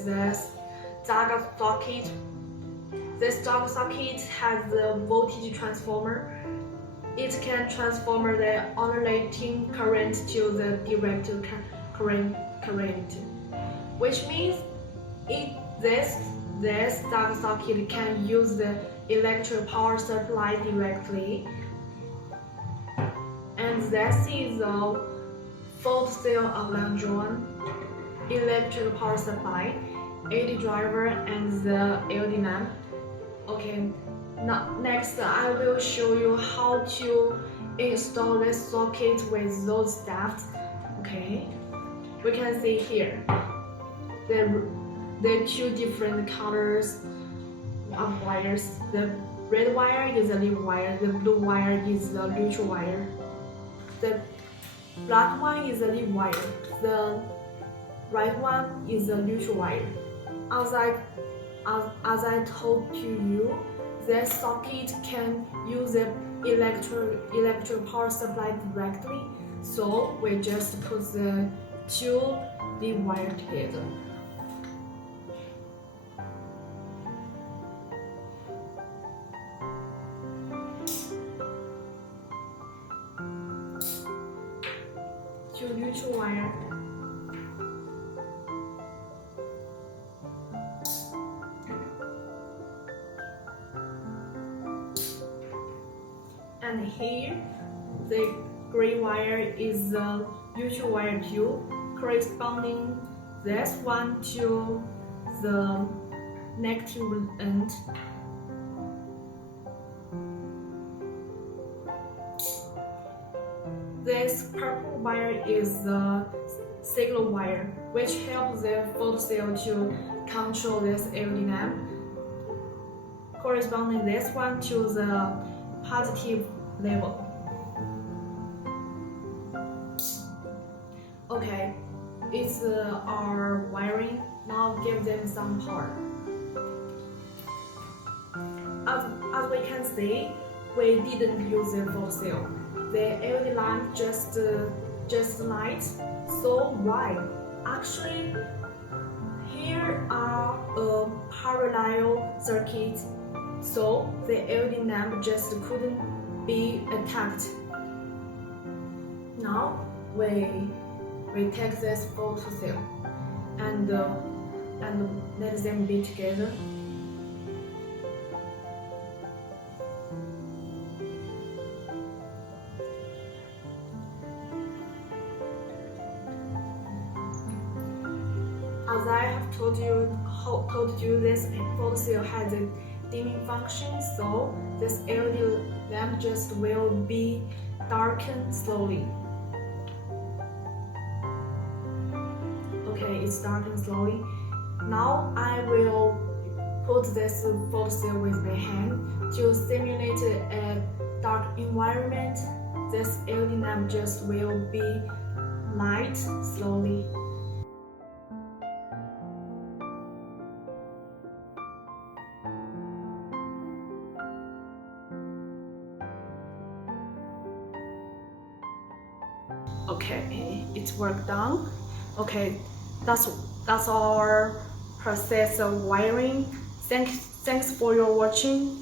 with this Zhaga socket. This Zhaga socket has a voltage transformer. It can transform the alternating current to the direct current, which means this Zhaga socket can use the electric power supply directly. And this is the Photocell of LONGJOIN, electric power supply, LED driver, and the LED lamp. Okay, now next I will show you how to install this socket with those steps. Okay, we can see here the two different colors of wires. The red wire is the lead wire, the blue wire is the neutral wire. The black one is the lead wire, the right one is the neutral wire. As I told to you, this socket can use the electric power supply directly, so we just put the two lead wires together. Two neutral wire. And here, the gray wire is the neutral wire too, corresponding this one to the negative end. This purple wire is the signal wire, which helps the photocell to control this LED lamp, corresponding this one to the positive level. Okay, it's our wiring. Now give them some power. As we can see, we didn't use the photocell. The LED lamp just light. So why? Actually, here are a parallel circuit, so the LED lamp just couldn't be attacked. Now we take this photocell and let them be together. As I have told you, this photocell has a dimming function, so this LED lamp just will be darkened slowly. Okay, it's darkened slowly. Now I will put this photocell with my hand to simulate a dark environment. This LED lamp just will be light slowly. Okay, it's work done. Okay, that's our process of wiring. Thanks for your watching.